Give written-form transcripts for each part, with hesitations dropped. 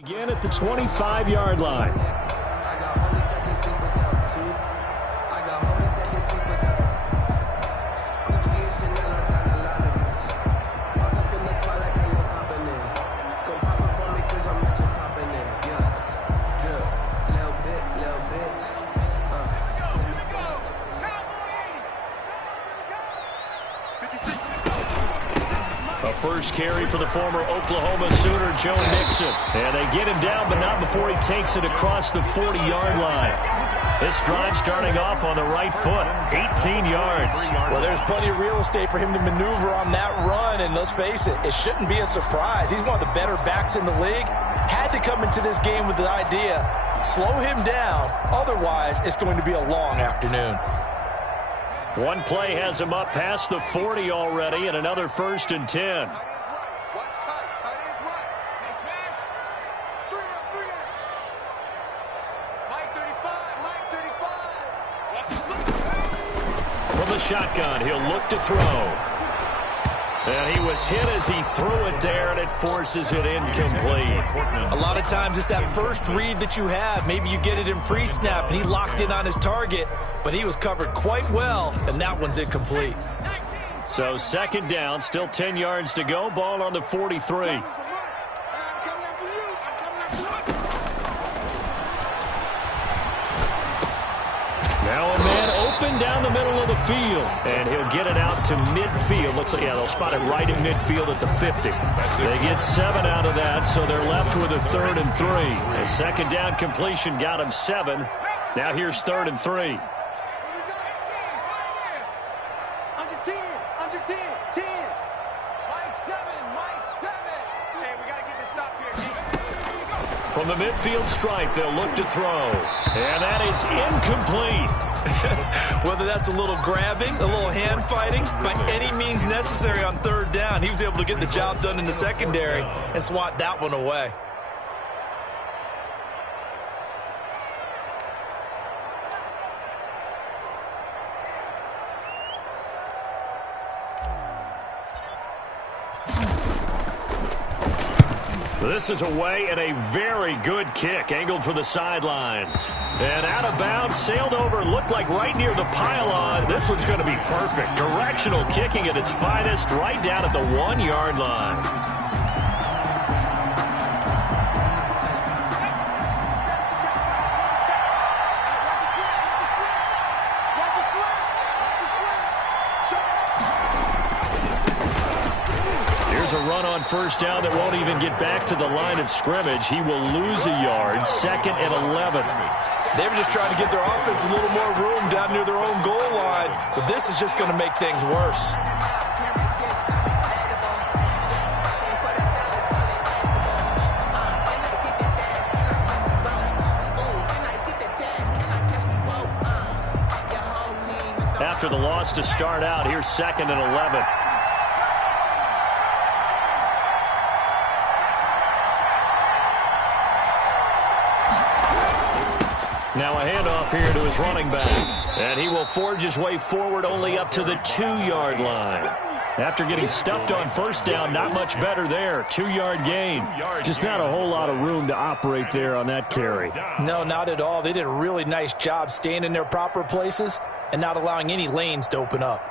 Again at the 25-yard line. First carry for the former Oklahoma Sooner, Joe Mixon. And they get him down, but not before he takes it across the 40-yard line. This drive starting off on the right foot, 18 yards. Well, there's plenty of real estate for him to maneuver on that run, and let's face it, it shouldn't be a surprise. He's one of the better backs in the league. Had to come into this game with the idea, slow him down, otherwise it's going to be a long afternoon. One play has him up past the 40 already, and another 1st and 10. From the shotgun, he'll look to throw. And he was hit as he threw it there, and it forces it incomplete. A lot of times it's that first read that you have. Maybe you get it in pre-snap, and he locked in on his target, but he was covered quite well, and that one's incomplete. So 2nd down, still 10 yards to go, ball on the 43. Now a man open down the middle of the field, and he'll get it out to midfield. Looks like, yeah, they'll spot it right in midfield at the 50. They get 7 out of that, so they're left with a 3rd and 3. A 2nd down completion got him 7. Now here's 3rd and 3. Under 10, 10. Mike 7. Hey, we got to get this stop here, G. From the midfield stripe, they'll look to throw. And that is incomplete. Whether that's a little grabbing, a little hand fighting, by any means necessary on 3rd down, he was able to get the job done in the secondary and swat that one away. This is away, and a very good kick, angled for the sidelines. And out of bounds, sailed over, looked like right near the pylon. This one's going to be perfect. Directional kicking at its finest, right down at the 1-yard line. A run on 1st down that won't even get back to the line of scrimmage. He will lose a yard. 2nd and 11. They were just trying to give their offense a little more room down near their own goal line, but this is just going to make things worse. After the loss to start out, here's 2nd and 11. Now a handoff here to his running back. And he will forge his way forward only up to the 2-yard line. After getting stuffed on 1st down, not much better there. 2-yard gain. Just not a whole lot of room to operate there on that carry. No, not at all. They did a really nice job staying in their proper places and not allowing any lanes to open up.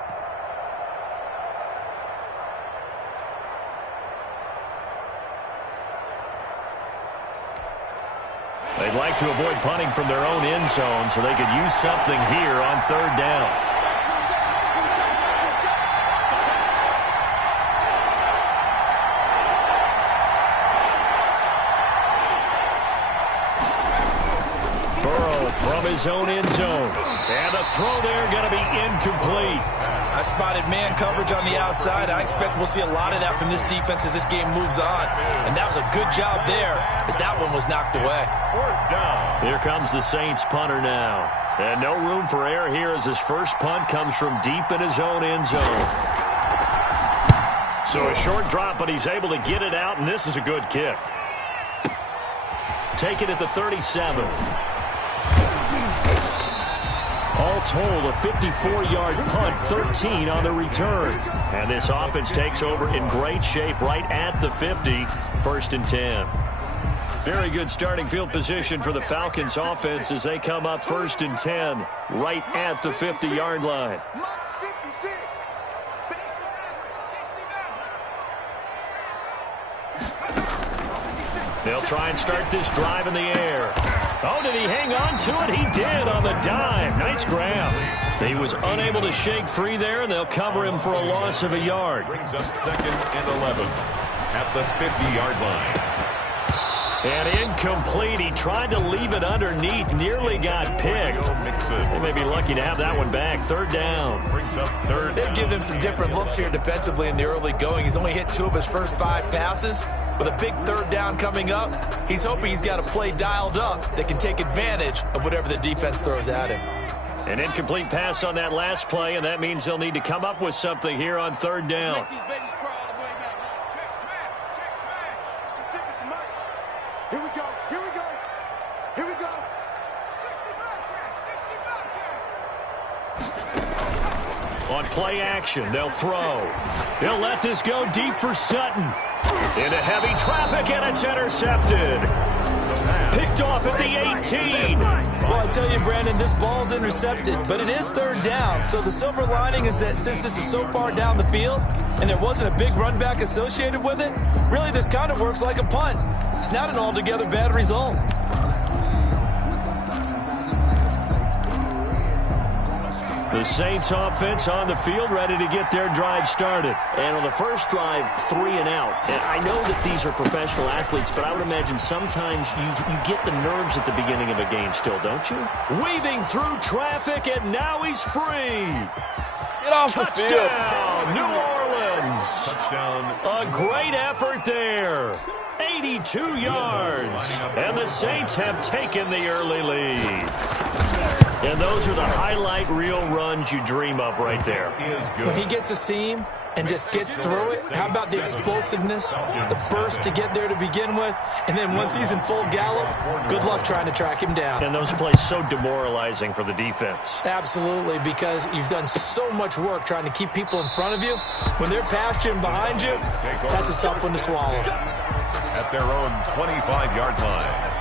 They'd like to avoid punting from their own end zone, so they could use something here on 3rd down. Burrow from his own end zone. And the throw there going to be incomplete. I spotted man coverage on the outside. I expect we'll see a lot of that from this defense as this game moves on. And that was a good job there as that one was knocked away. Here comes the Saints punter now. And no room for error here as his first punt comes from deep in his own end zone. So a short drop, but he's able to get it out, and this is a good kick. Take it at the 37. All told, a 54-yard punt, 13 on the return. And this offense takes over in great shape right at the 50, 1st and 10. Very good starting field position for the Falcons offense as they come up 1st and 10 right at the 50-yard line. They'll try and start this drive in the air. Oh, did he hang on to it? He did on the dive. Nice grab. He was unable to shake free there, and they'll cover him for a loss of a yard. Brings up 2nd and 11 at the 50-yard line. And incomplete. He tried to leave it underneath. Nearly got picked. They may be lucky to have that one back. 3rd down. They've given him some different looks here defensively in the early going. He's only hit 2 of his first 5 passes. With a big 3rd down coming up, he's hoping he's got a play dialed up that can take advantage of whatever the defense throws at him. An incomplete pass on that last play, and that means they'll need to come up with something here on 3rd down. Here we go. Here we go. Here we go. 60 back. On play action, they'll throw. They'll let this go deep for Sutton. Into heavy traffic, and it's intercepted. Picked off at the 18. Well, I tell you, Brandon, this ball's intercepted, but it is 3rd down. So the silver lining is that since this is so far down the field and there wasn't a big run back associated with it, really this kind of works like a punt. It's not an altogether bad result. The Saints offense on the field, ready to get their drive started. And on the first drive, 3 and out. And I know that these are professional athletes, but I would imagine sometimes you get the nerves at the beginning of a game still, don't you? Weaving through traffic, and now he's free. Get off Touchdown, the field. New Orleans. Touchdown. A great effort there. 82 yards. And the Saints have taken the early lead. And those are the highlight reel runs you dream of right there. When he gets a seam and just gets through it, how about the explosiveness, the burst to get there to begin with, and then once he's in full gallop, good luck trying to track him down. And those plays so demoralizing for the defense. Absolutely, because you've done so much work trying to keep people in front of you. When they're past you and behind you, that's a tough one to swallow. At their own 25-yard line.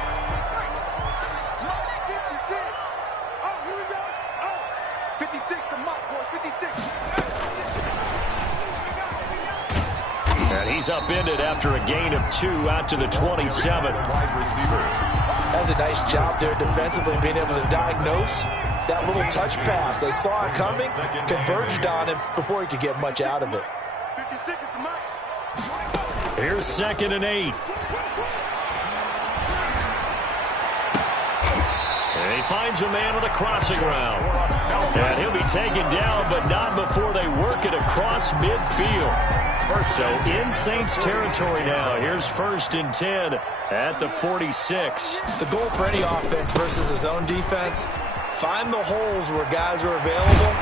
And he's upended after a gain of 2 out to the 27. That's a nice job there defensively, being able to diagnose that little touch pass. They saw it coming, converged on him before he could get much out of it. Here's 2nd and 8. And he finds a man on a crossing route. And he'll be taken down, but not before they work it across midfield. So in Saints territory now. Here's 1st and 10 at the 46. The goal for any offense versus his own defense, find the holes where guys are available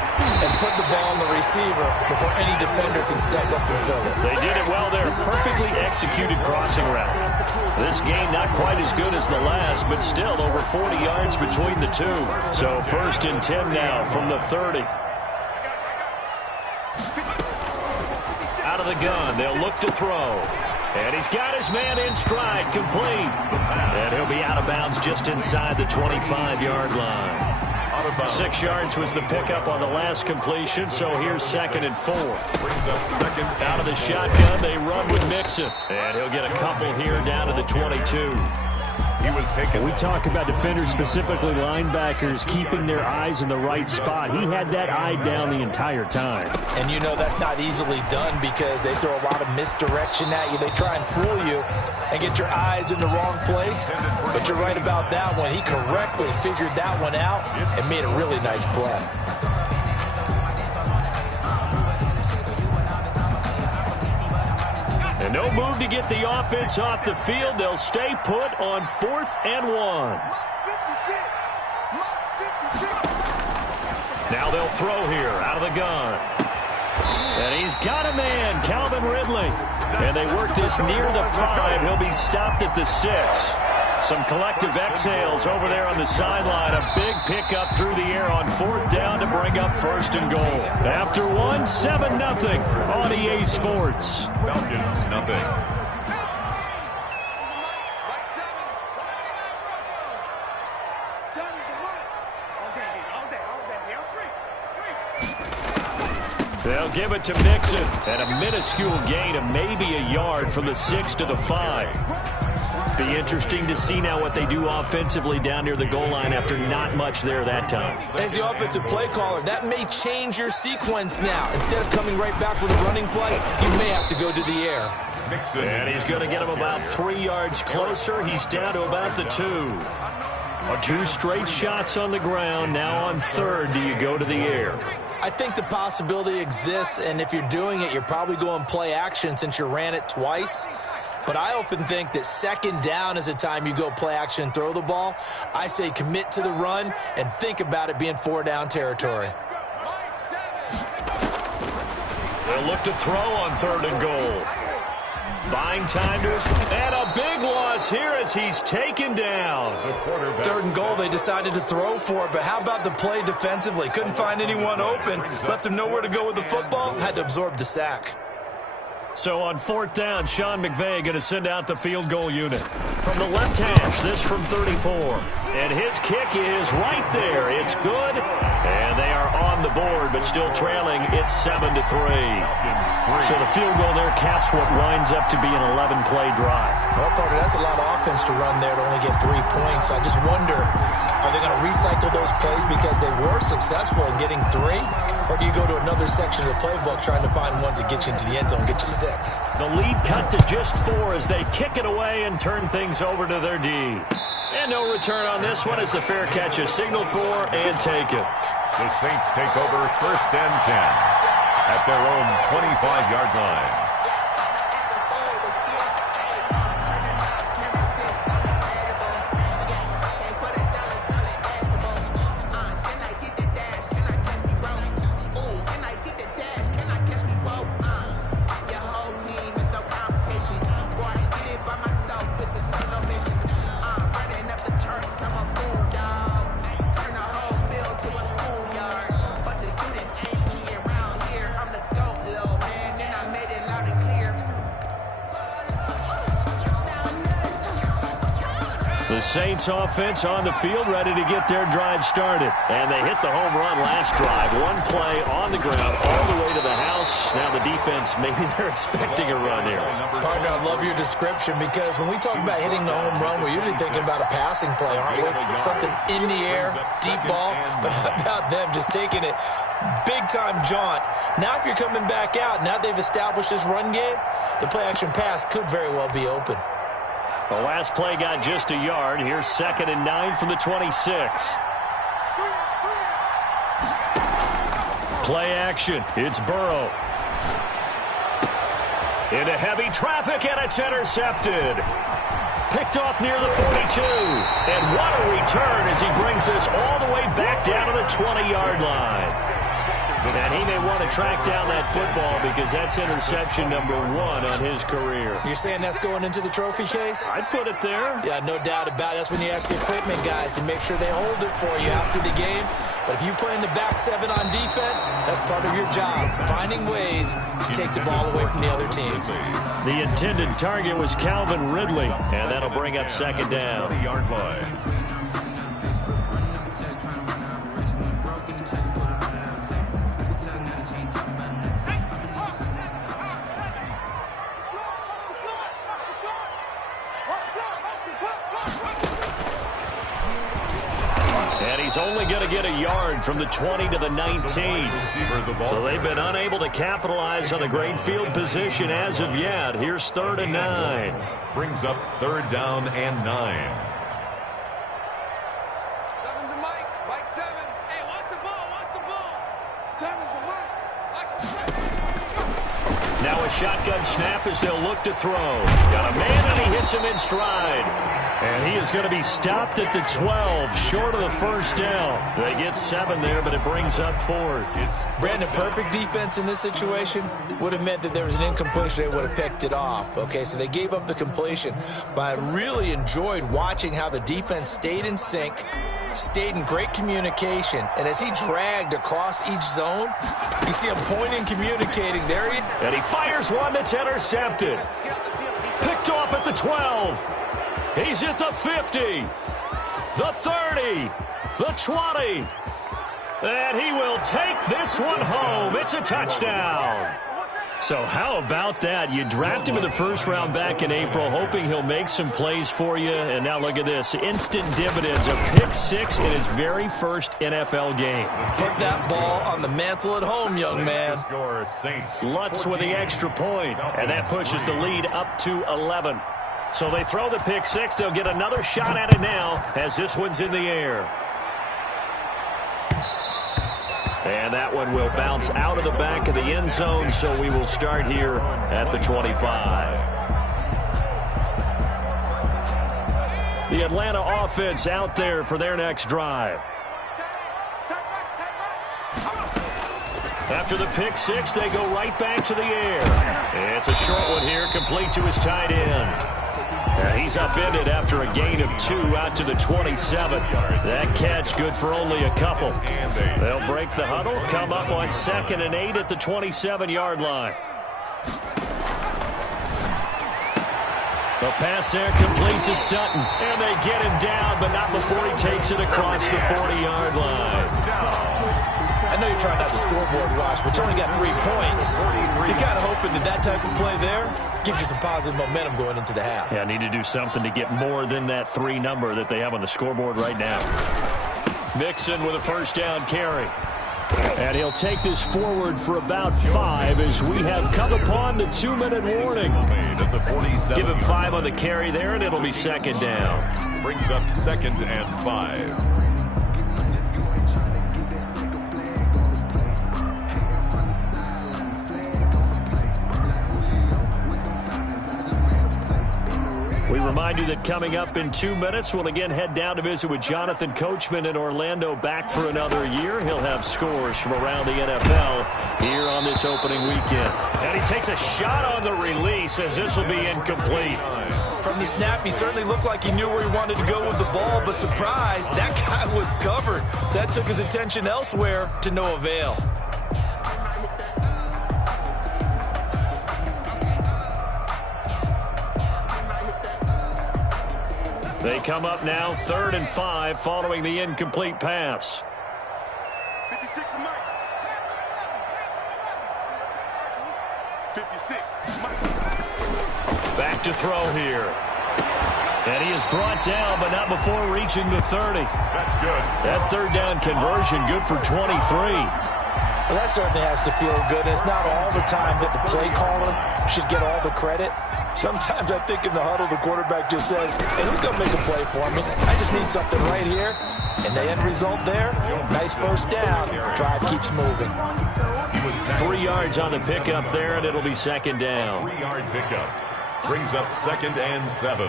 and put the ball on the receiver before any defender can step up and fill it. They did it well there. Perfectly executed crossing route. This game not quite as good as the last, but still over 40 yards between the two. So 1st and 10 now from the 30. Out of the gun, they'll look to throw. And he's got his man in stride, complete. And he'll be out of bounds just inside the 25-yard line. 6 yards was the pickup on the last completion, so here's 2nd and 4. Out of the shotgun, they run with Mixon. And he'll get a couple here down to the 22. We talk about defenders, specifically linebackers, keeping their eyes in the right spot. He had that eye down the entire time. And you know that's not easily done because they throw a lot of misdirection at you. They try and fool you and get your eyes in the wrong place. But you're right about that one. He correctly figured that one out and made a really nice play. And no move to get the offense off the field. They'll stay put on 4th and 1. Now they'll throw here out of the gun. And he's got a man, Calvin Ridley. And they work this near the 5. He'll be stopped at the 6. Some collective exhales over there on the sideline. A big pickup through the air on 4th down to bring up 1st and goal. After 1, 7-0 on EA Sports. Falcons, nothing. They'll give it to Mixon, and a minuscule gain of maybe a yard from the 6 to the 5. Be interesting to see now what they do offensively down near the goal line after not much there that time. As the offensive play caller, that may change your sequence now. Instead of coming right back with a running play, you may have to go to the air. Mixon. And he's going to get him about 3 yards closer. He's down to about the 2. 2 straight shots on the ground. Now on 3rd, do you go to the air? I think the possibility exists, and if you're doing it, you're probably going play action since you ran it twice. But I often think that 2nd down is a time you go play action and throw the ball. I say commit to the run and think about it being 4 down territory. They'll look to throw on 3rd and goal. Buying time to us, and a big loss here as he's taken down. 3rd and goal, they decided to throw for it, but how about the play defensively? Couldn't find anyone open, left him nowhere to go with the football, had to absorb the sack. So on 4th down, Sean McVay going to send out the field goal unit. From the left hash, this from 34. And his kick is right there. It's good. And they are on the board, but still trailing. It's 7-3. So the field goal there caps what winds up to be an 11-play drive. Well, partner, that's a lot of offense to run there to only get 3 points. I just wonder, are they going to recycle those plays because they were successful in getting 3? Or do you go to another section of the playbook trying to find ones that get you into the end zone and get you 6? The lead cut to just 4 as they kick it away and turn things over to their D. And no return on this one. It's a fair catch, a signal for, and take it. The Saints take over 1st and 10 at their own 25-yard line. The Saints offense on the field, ready to get their drive started. And they hit the home run last drive. 1 play on the ground all the way to the house. Now the defense, maybe they're expecting a run here. Partner, I love your description because when we talk about hitting the home run, we're usually thinking about a passing play, aren't we? Something in the air, deep ball. But how about them just taking it big-time jaunt? Now if you're coming back out, now they've established this run game, the play-action pass could very well be open. The last play got just a yard. Here's 2nd and 9 from the 26. Play action. It's Burrow. Into heavy traffic, and it's intercepted. Picked off near the 42. And what a return as he brings this all the way back down to the 20-yard line. And he may want to track down that football because that's interception number 1 on his career. You're saying that's going into the trophy case? I'd put it there. Yeah, no doubt about it. That's when you ask the equipment guys to make sure they hold it for you after the game. But if you play in the back 7 on defense, that's part of your job, finding ways to take the ball away from the other team. The intended target was Calvin Ridley, and that'll bring up 2nd down. 20-yard line. And he's only going to get a yard from the 20 to the 19. So they've been unable to capitalize on the great field position as of yet. Here's 3rd and 9. Brings up 3rd down and 9. 7's a Mike. Mike 7. Hey, watch the ball. Watch the ball. 7's a Mike. Watch the Now a shotgun snap as they'll look to throw. Got a man, and he hits him in stride. And he is going to be stopped at the 12, short of the 1st down. They get 7 there, but it brings up 4th. Brandon, perfect defense in this situation would have meant that there was an incompletion. They would have picked it off. Okay, so they gave up the completion. But I really enjoyed watching how the defense stayed in sync, stayed in great communication. And as he dragged across each zone, you see him pointing, communicating. There he is. And he fires one that's intercepted. Picked off at the 12. He's at the 50. the 30, the 20. And he will take this one home. It's a touchdown. So how about that? You draft him in the first round back in April, hoping he'll make some plays for you. And now look at this. Instant dividends. A pick six in his very first NFL game. Put that ball on the mantle at home, young man. Lutz with the extra point, and that pushes the lead up to 11. So they throw the pick six. They'll get another shot at it now as this one's in the air. And that one will bounce out of the back of the end zone, so we will start here at the 25. The Atlanta offense out there for their next drive. After the pick six, they go right back to the air. It's a short one here, complete to his tight end. He's upended after a gain of 2 out to the 27. That catch good for only a couple. They'll break the huddle, come up on 2nd and 8 at the 27-yard line. The pass there complete to Sutton, and they get him down, but not before he takes it across the 40-yard line. I know you're trying out the scoreboard, Wash, but you only got 3 points. You're kind of hoping that type of play there gives you some positive momentum going into the half. Yeah, I need to do something to get more than that 3 number that they have on the scoreboard right now. Mixon with a first down carry. And he'll take this forward for about 5 as we have come upon the 2-minute warning. Give him 5 on the carry there, and it'll be 2nd down. Brings up 2nd and 5. We remind you that coming up in 2 minutes, we'll again head down to visit with Jonathan Coachman in Orlando, back for another year. He'll have scores from around the NFL here on this opening weekend. And he takes a shot on the release as this will be incomplete. From the snap, he certainly looked like he knew where he wanted to go with the ball, but surprise, that guy was covered. So that took his attention elsewhere to no avail. They come up now 3rd and 5 following the incomplete pass. 56 Back to throw here. And he is brought down, but not before reaching the 30. That's good. That 3rd down conversion good for 23. Well, that certainly has to feel good. It's not all the time that the play caller should get all the credit. Sometimes I think in the huddle, the quarterback just says, hey, who's going to make a play for me? I just need something right here. And the end result there, nice first down. Drive keeps moving. 3 yards on the pickup there, and it'll be 2nd down. 3-yard pickup. Brings up 2nd and 7.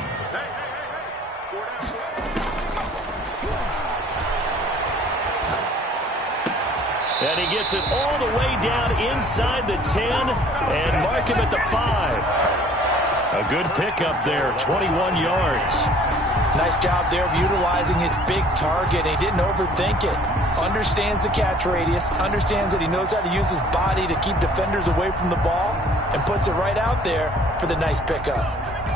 And he gets it all the way down inside the 10 and mark him at the 5. A good pickup there, 21 yards. Nice job there of utilizing his big target. He didn't overthink it. Understands the catch radius, understands that he knows how to use his body to keep defenders away from the ball, and puts it right out there for the nice pickup.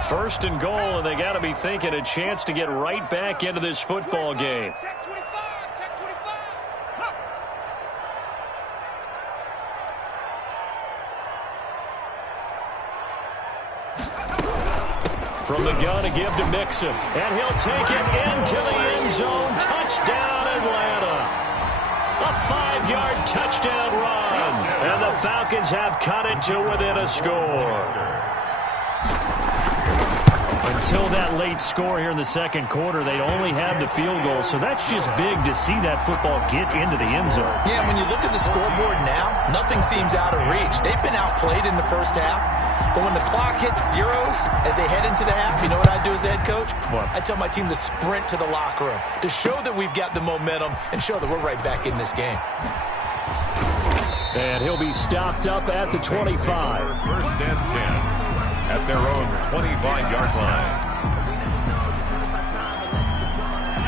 1st and goal, and they got to be thinking a chance to get right back into this football game. From the gun to give to Mixon, and he'll take it into the end zone. Touchdown, Atlanta. A 5-yard touchdown run, and the Falcons have cut it to within a score. Until that late score here in the 2nd quarter, they'd only have the field goal, so that's just big to see that football get into the end zone. Yeah, when you look at the scoreboard now, nothing seems out of reach. They've been outplayed in the first half, but when the clock hits zeros as they head into the half, you know what I do as the head coach? What? I tell my team to sprint to the locker room to show that we've got the momentum and show that we're right back in this game. And he'll be stopped up at the 25. 1st and 10. At their own 25-yard line.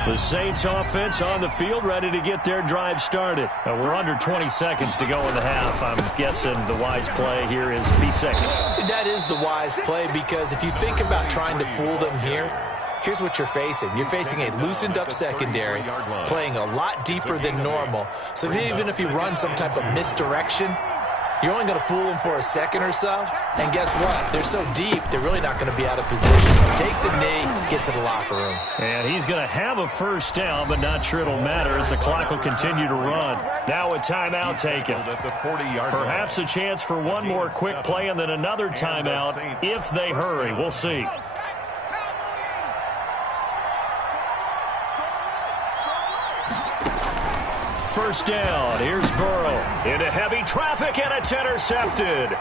The Saints offense on the field, ready to get their drive started. We're under 20 seconds to go in the half. I'm guessing the wise play here is be safe. That is the wise play, because if you think about trying to fool them here, here's what you're facing. You're facing a loosened-up secondary, playing a lot deeper than normal. So even if you run some type of misdirection, you're only going to fool them for a second or so. And guess what? They're so deep, they're really not going to be out of position. Take the knee, get to the locker room. And he's going to have a first down, but not sure it'll matter as the clock will continue to run. Now a timeout taken. Perhaps a chance for one more quick play and then another timeout if they hurry. We'll see. First down. Here's Burrow into heavy traffic, and it's intercepted.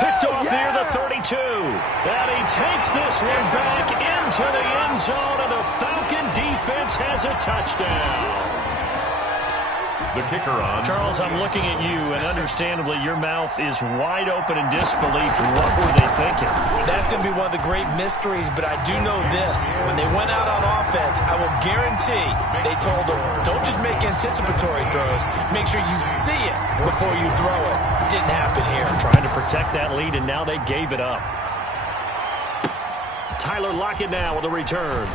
Picked off near the 32. And he takes this one back into the end zone, and the Falcon defense has a touchdown. The kicker on. Charles, I'm looking at you, and understandably, your mouth is wide open in disbelief. What were they thinking? That's going to be one of the great mysteries, but I do know this. When they went out on offense, I will guarantee they told them, don't just make anticipatory throws. Make sure you see it before you throw it. Didn't happen here. Trying to protect that lead, and now they gave it up. Tyler Lockett now with a return.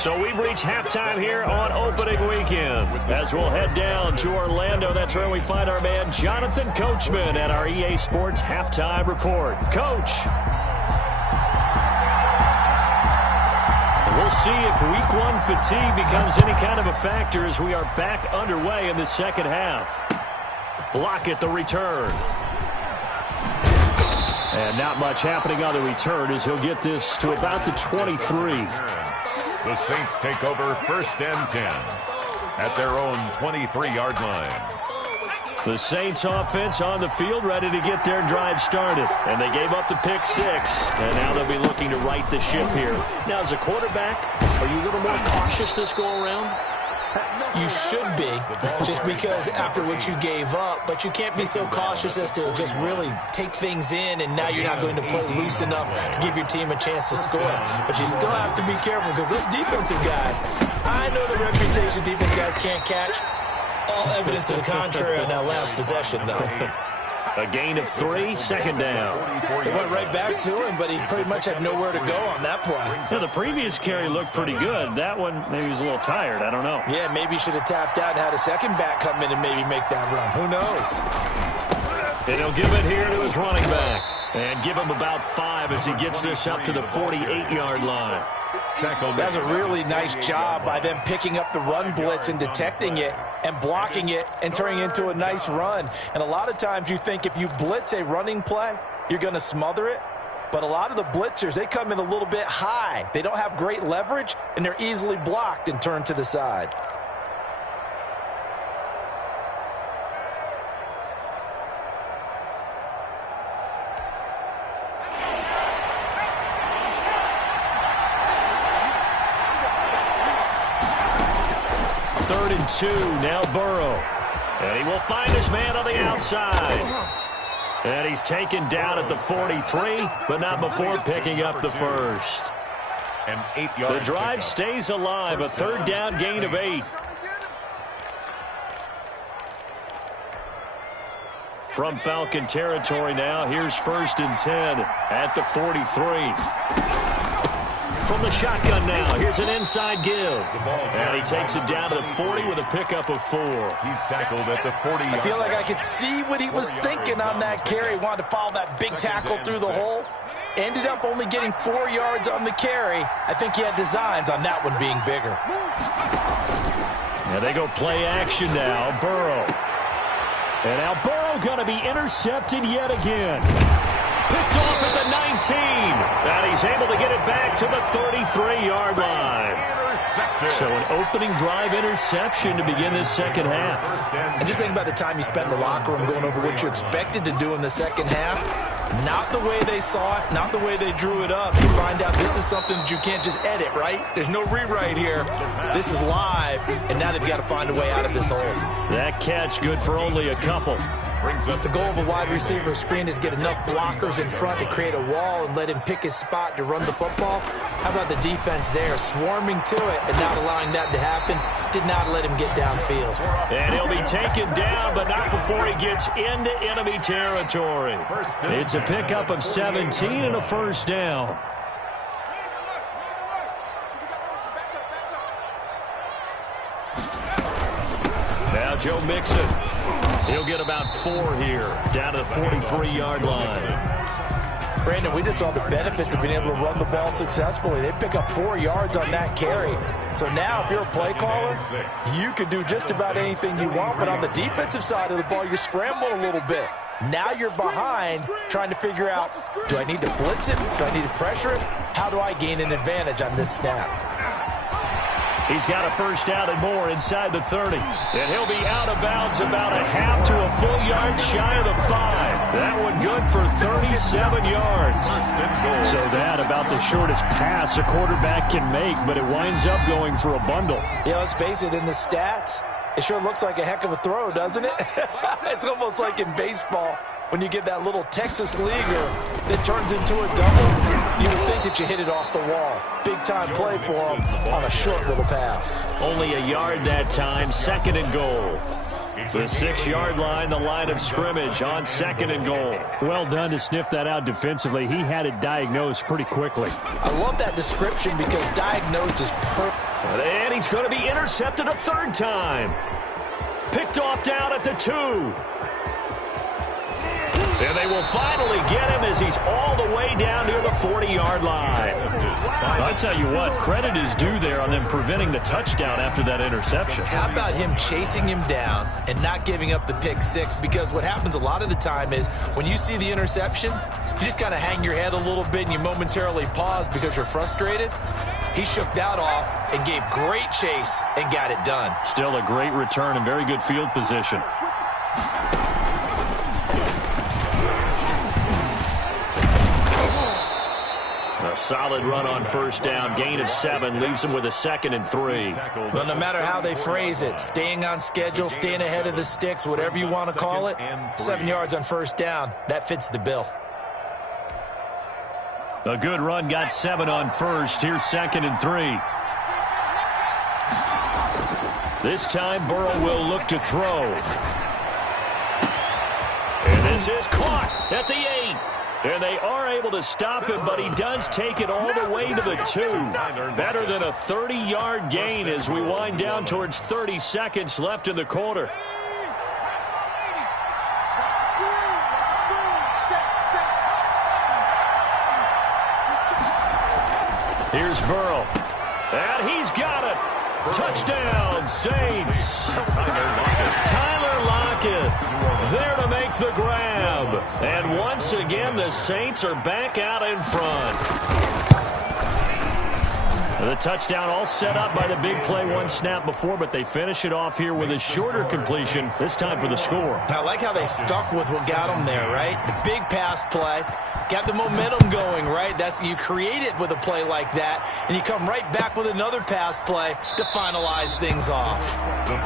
So we've reached halftime here on opening weekend. As we'll head down to Orlando, that's where we find our man Jonathan Coachman at our EA Sports Halftime Report. Coach. We'll see if Week 1 fatigue becomes any kind of a factor as we are back underway in the second half. Lockett, the return. And not much happening on the return as he'll get this to about the 23. The Saints take over first and 10 at their own 23-yard line. The Saints offense on the field, ready to get their drive started. And they gave up the pick 6. And now they'll be looking to right the ship here. Now, as a quarterback, are you a little more cautious this go-around? You should be, just because after what you gave up, but you can't be so cautious as to just really take things in, and now you're not going to play loose enough to give your team a chance to score. But you still have to be careful because those defensive guys, I know the reputation defense guys can't catch. All evidence to the contrary on that last possession, though. A gain of 3, second down. They went right back to him, but he pretty much had nowhere to go on that play. Yeah, the previous carry looked pretty good. That one, maybe he was a little tired. I don't know. Yeah, maybe he should have tapped out and had a second back come in and maybe make that run. Who knows? And he'll give it here to his running back. And give him about 5 as he gets this up to the 48-yard line. That's a really nice job by them picking up the run blitz and detecting it and blocking it and turning it into a nice run. And a lot of times you think if you blitz a running play, you're going to smother it. But a lot of the blitzers, they come in a little bit high. They don't have great leverage, and they're easily blocked and turned to the side. Third and 2, now Burrow. And he will find his man on the outside. And he's taken down at the 43, but not before picking up the first. An 8-yard The drive stays alive, a third down gain of 8. From Falcon territory now, here's first and 10 at the 43. From the shotgun now, here's an inside give. And he takes it down to the 40 with a pickup of 4. He's tackled at the 40. I feel like I could see what he was thinking on that carry. Wanted to follow that big tackle through the hole. Ended up only getting 4 yards on the carry. I think he had designs on that one being bigger. And they go play action now. Burrow. And now Burrow going to be intercepted yet again. Picked off at the 19. And he's able to get it back to the 33-yard line. So an opening drive interception to begin this second half. And just think about the time you spent in the locker room going over what you expected to do in the second half. Not the way they saw it, not the way they drew it up. You find out this is something that you can't just edit, right? There's no rewrite here. This is live, and now they've got to find a way out of this hole. That catch good for only a couple. The goal of a wide receiver screen is get enough blockers in front to create a wall and let him pick his spot to run the football. How about the defense there, swarming to it and not allowing that to happen? Did not let him get downfield. And he'll be taken down, but not before he gets into enemy territory. It's a pickup of 17 and a first down. Now Joe Mixon. He'll get about 4 here, down to the 43-yard line. Brandon, we just saw the benefits of being able to run the ball successfully. They pick up 4 yards on that carry. So now if you're a play caller, you can do just about anything you want. But on the defensive side of the ball, you're scrambling a little bit. Now you're behind trying to figure out, do I need to blitz it? Do I need to pressure it? How do I gain an advantage on this snap? He's got a first down and more inside the 30. And he'll be out of bounds about a half to a full yard shy of the 5. That one good for 37 yards. So that about the shortest pass a quarterback can make, but it winds up going for a bundle. Yeah, let's face it, in the stats, it sure looks like a heck of a throw, doesn't it? It's almost like in baseball when you get that little Texas leaguer that turns into a double. You would think that you hit it off the wall. Big-time play for him on a short little pass. Only a yard that time, 2nd and goal. The 6-yard line, the line of scrimmage on 2nd and goal. Well done to sniff that out defensively. He had it diagnosed pretty quickly. I love that description because diagnosed is perfect. And he's going to be intercepted a 3rd time. Picked off down at the 2. And they will finally get him as he's all the way down near the 40-yard line. I'll tell you what, credit is due there on them preventing the touchdown after that interception. How about him chasing him down and not giving up the pick 6? Because what happens a lot of the time is when you see the interception, you just kind of hang your head a little bit and you momentarily pause because you're frustrated. He shook that off and gave great chase and got it done. Still a great return and very good field position. A solid run on first down. Gain of 7 leaves him with a 2nd and 3. Well, no matter how they phrase it, staying on schedule, staying ahead of the sticks, whatever you want to call it, 7 yards on first down, that fits the bill. A good run, got 7 on first. Here's 2nd and 3. This time Burrow will look to throw. And this is caught at the 8. And they are able to stop him, but he does take it all the way to the 2. Better than a 30-yard gain as we wind down towards 30 seconds left in the quarter. Here's Burrow. And he's got it. Touchdown, Saints. Tyler Lockett there to make the grab. And once again, the Saints are back out in front. The touchdown all set up by the big play 1 snap before, but they finish it off here with a shorter completion, this time for the score. I like how they stuck with what got them there, right? The big pass play, got the momentum going, right? You create it with a play like that, and you come right back with another pass play to finalize things off.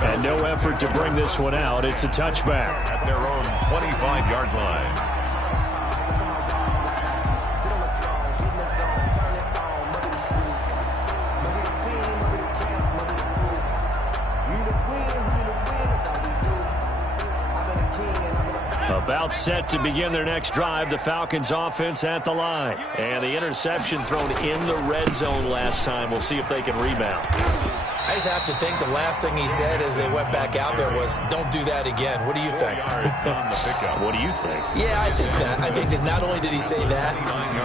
And no effort to bring this one out. It's a touchback. At their own 25-yard line. About set to begin their next drive, the Falcons offense at the line. And the interception thrown in the red zone last time. We'll see if they can rebound. I just have to think the last thing he said as they went back out there was, don't do that again. What do you think? What do you think? Yeah, I think that. I think that not only did he say that,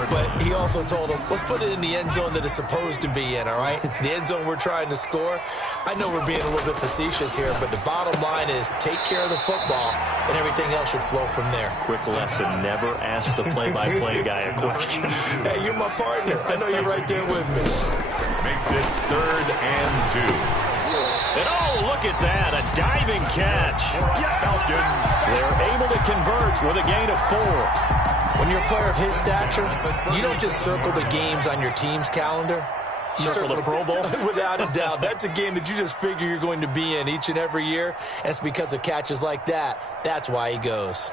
but he also told him, let's put it in the end zone that it's supposed to be in, all right? The end zone we're trying to score. I know we're being a little bit facetious here, but the bottom line is take care of the football, and everything else should flow from there. Quick lesson, never ask the play-by-play guy a question. Hey, you're my partner. I know you're right there with me. Makes it 3rd and 2. And oh, look at that, a diving catch. Falcons. They're able to convert with a gain of 4. When you're a player of his stature, you don't just circle the games on your team's calendar. Circle the Pro Bowl? Without a doubt. That's a game that you just figure you're going to be in each and every year. And it's because of catches like that. That's why he goes.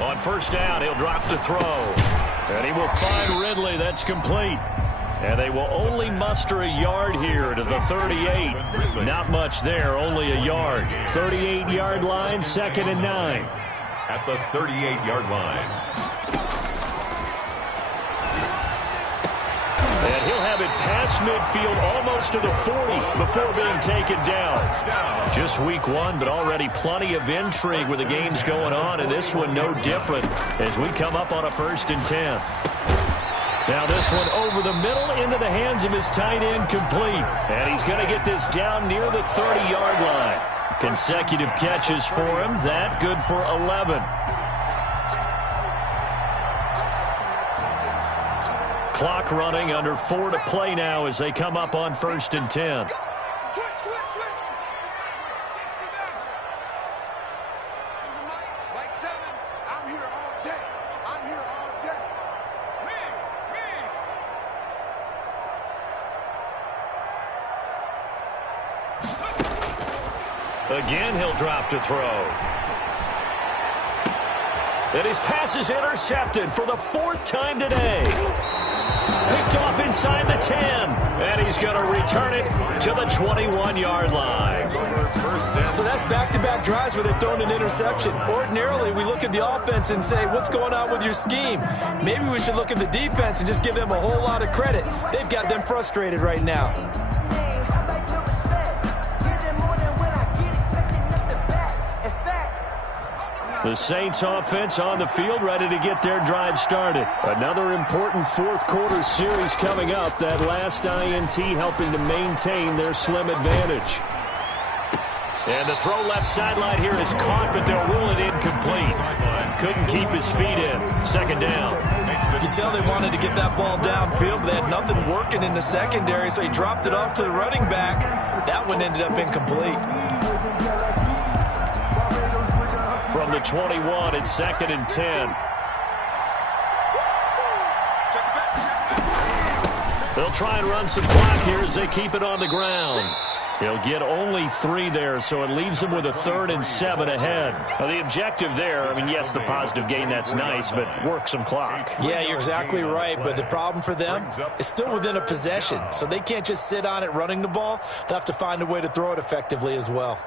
On first down, he'll drop to throw. And he will find Ridley. That's complete. And they will only muster a yard here to the 38. Not much there, only a yard. 38-yard line, 2nd and 9. At the 38-yard line. And he'll have it past midfield, almost to the 40, before being taken down. Just week 1, but already plenty of intrigue with the games going on, and this one no different as we come up on a 1st and 10. Now this one over the middle into the hands of his tight end, complete. And he's going to get this down near the 30-yard line. Consecutive catches for him. That good for 11. Clock running, under 4 to play now as they come up on 1st and 10. Mike 7, I'm here all day. I'm here all day. Again, he'll drop to throw. And his pass is intercepted for the 4th time today. Picked off inside the 10. And he's going to return it to the 21-yard line. So that's back-to-back drives where they've thrown an interception. Ordinarily, we look at the offense and say, what's going on with your scheme? Maybe we should look at the defense and just give them a whole lot of credit. They've got them frustrated right now. The Saints offense on the field, ready to get their drive started. Another important 4th quarter series coming up. That last INT helping to maintain their slim advantage. And the throw left sideline here is caught, but they'll rule it incomplete. Couldn't keep his feet in. 2nd down. You can tell they wanted to get that ball downfield, but they had nothing working in the secondary, so he dropped it off to the running back. That one ended up incomplete. From the 21, it's 2nd and 10. They'll try and run some clock here as they keep it on the ground. He'll get only 3 there, so it leaves him with a 3rd and 7 ahead. Now, the objective there, I mean, yes, the positive gain, that's nice, but work some clock. Yeah, you're exactly right, but the problem for them is still within a possession, so they can't just sit on it running the ball. They'll have to find a way to throw it effectively as well.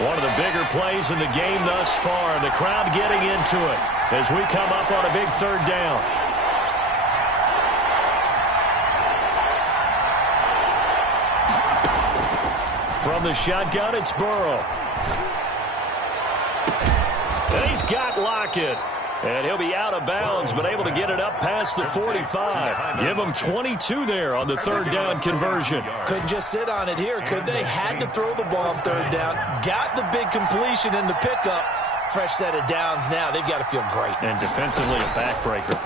One of the bigger plays in the game thus far. The crowd getting into it as we come up on a big 3rd down. From the shotgun, it's Burrow. And he's got Lockett. And he'll be out of bounds, but able to get it up past the 45. Give him 22 there on the 3rd down conversion. Couldn't just sit on it here, could they? Had to throw the ball on 3rd down. Got the big completion in the pickup. Fresh set of downs now. They've got to feel great. And defensively, a backbreaker.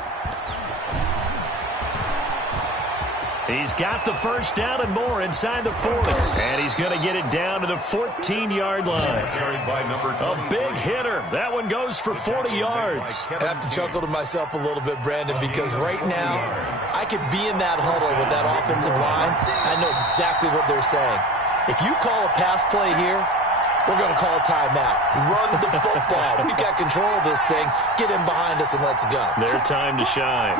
He's got the 1st down and more inside the 40. And he's going to get it down to the 14-yard line. A big hitter. That one goes for 40 yards. I have to chuckle to myself a little bit, Brandon, because right now I could be in that huddle with that offensive line. I know exactly what they're saying. If you call a pass play here, we're going to call a timeout. Run the football. We've got control of this thing. Get in behind us and let's go. Their time to shine.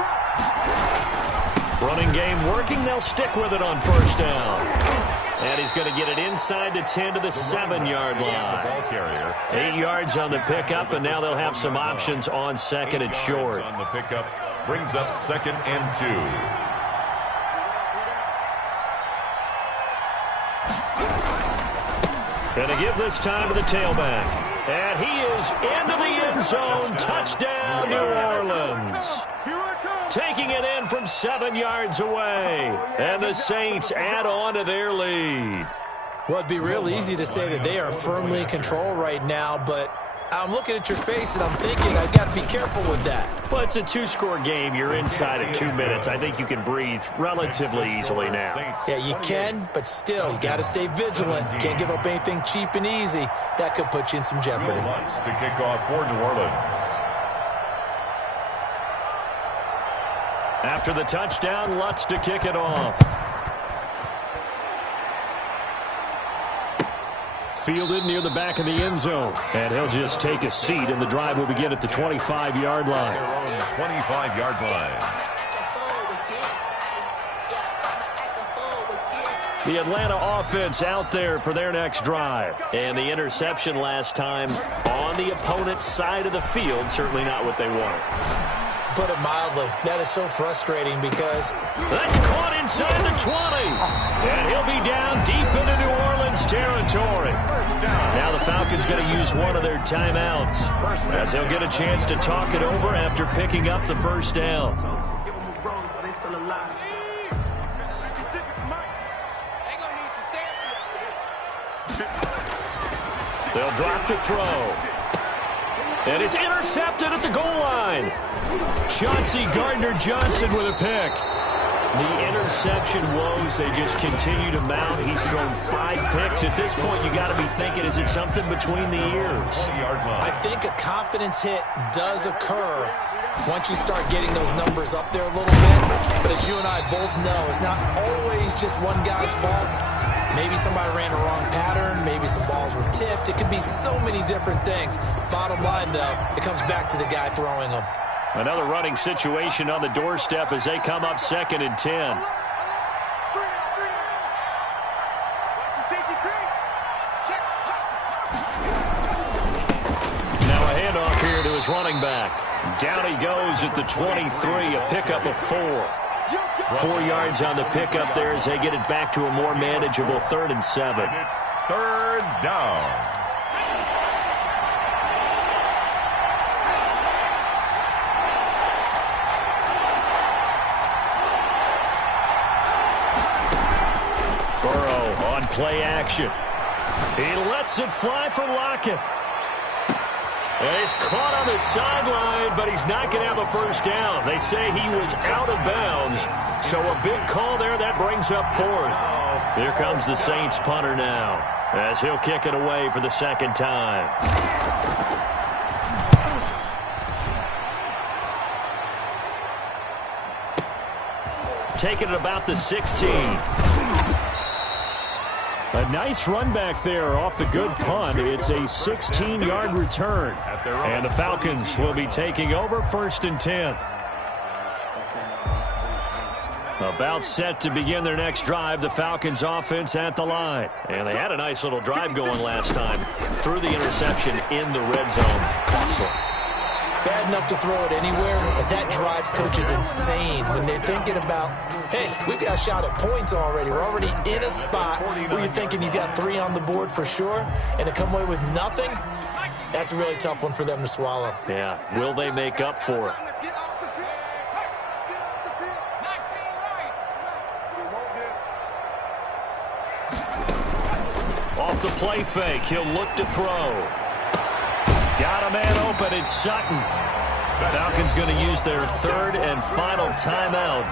Running game working. They'll stick with it on 1st down. And he's going to get it inside the 10 to the 7-yard line. 8 yards on the pickup, and now they'll have some options on 2nd and short. On the pickup brings up 2nd and 2. Going to give this time to the tailback. And he is into the end zone. Touchdown, New Orleans. Taking it in from 7 yards away. And the Saints add on to their lead. Well, it'd be real easy to say that they are firmly in control right now, but I'm looking at your face, and I'm thinking I've got to be careful with that. Well, it's a two-score game. You're inside of 2 minutes. I think you can breathe relatively easily now. Yeah, you can, but still, you got to stay vigilant. You can't give up anything cheap and easy. That could put you in some jeopardy. To kick off for New Orleans. After the touchdown, Lutz to kick it off. Fielded near the back of the end zone. And he'll just take a seat, and the drive will begin at the 25-yard line. Their own 25-yard line. The Atlanta offense out there for their next drive. And the interception last time on the opponent's side of the field, certainly not what they wanted. Put it mildly, that is so frustrating because that's caught inside the 20. And he'll be down deep into New Orleans territory. Now the Falcons going to use one of their timeouts as they'll get a chance to talk it over after picking up the first down. They'll drop to throw. And it's intercepted at the goal line. Chauncey Gardner-Johnson with a pick. The interception woes, they just continue to mount. He's thrown 5 picks. At this point, you got to be thinking, is it something between the ears? I think a confidence hit does occur once you start getting those numbers up there a little bit. But as you and I both know, it's not always just one guy's fault. Maybe somebody ran a wrong pattern. Maybe some balls were tipped. It could be so many different things. Bottom line, though, it comes back to the guy throwing them. Another running situation on the doorstep as they come up 2nd and 10. Now a handoff here to his running back. Down he goes at the 23, a pickup of 4. 4 yards on the pickup there as they get it back to a more manageable 3rd and 7. And it's 3rd down. Burrow on play action. He lets it fly for Lockett. And he's caught on the sideline, but he's not going to have a first down. They say he was out of bounds. So a big call there. That brings up 4th. Here comes the Saints punter now as he'll kick it away for the 2nd time. Taking it about the 16. A nice run back there off the good punt. It's a 16-yard return. And the Falcons will be taking over 1st and 10. About set to begin their next drive, the Falcons offense at the line. And they had a nice little drive going last time. Threw the interception in the red zone. Costly. Bad enough to throw it anywhere, but that drives coaches insane when they're thinking about, hey, we've got a shot at points already. We're already in a spot where you're thinking you got 3 on the board for sure, and to come away with nothing, that's a really tough one for them to swallow. Yeah, will they make up for it? Off the play fake, he'll look to throw. Got a man open, it's Sutton. The Falcons going to use their 3rd and final timeout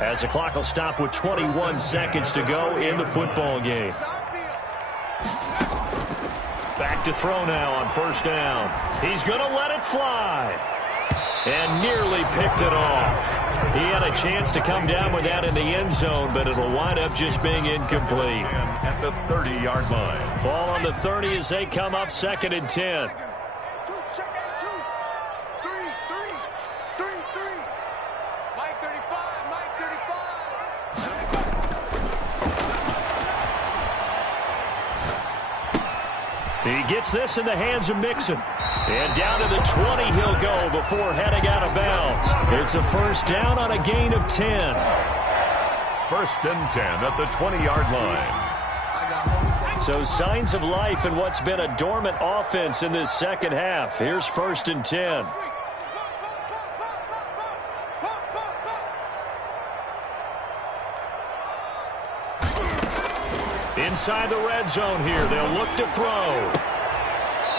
as the clock will stop with 21 seconds to go in the football game. Back to throw now on 1st down. He's going to let it fly. And nearly picked it off. He had a chance to come down with that in the end zone, but it'll wind up just being incomplete. At the 30-yard line. Ball on the 30 as they come up 2nd and 10. He gets this in the hands of Mixon. And down to the 20 he'll go before heading out of bounds. It's a 1st down on a gain of 10. 1st and 10 at the 20-yard line. So signs of life in what's been a dormant offense in this 2nd half. Here's 1st and 10. Inside the red zone here. They'll look to throw.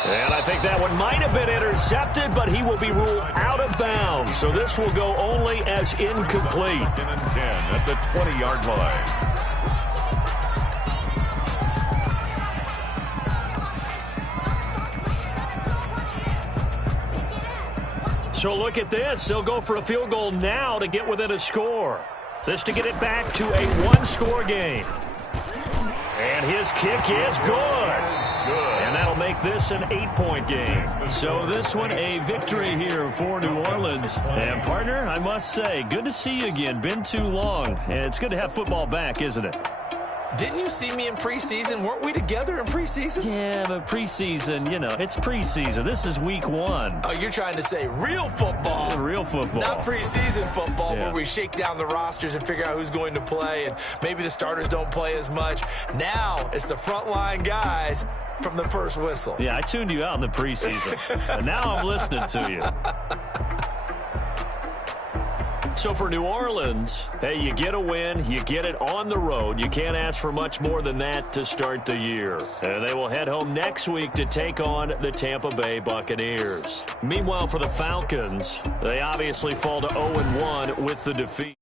And I think that one might have been intercepted, but he will be ruled out of bounds. So this will go only as incomplete. 2nd and 10 at the 20-yard line. So look at this. They'll go for a field goal now to get within a score. This to get it back to a one-score game. And his kick is good. And that'll make this an 8-point game. So this one a victory here for New Orleans. And partner, I must say, good to see you again. Been too long. And it's good to have football back, isn't it? Didn't you see me in preseason? Weren't we together in preseason? Yeah, but preseason, you know, it's preseason. This is week 1. Oh, you're trying to say real football. Real football. Not preseason football, Yeah. where we shake down the rosters and figure out who's going to play, and maybe the starters don't play as much. Now it's the frontline guys from the first whistle. Yeah, I tuned you out in the preseason. And now I'm listening to you. So for New Orleans, hey, you get a win, you get it on the road. You can't ask for much more than that to start the year. And they will head home next week to take on the Tampa Bay Buccaneers. Meanwhile, for the Falcons, they obviously fall to 0-1 with the defeat.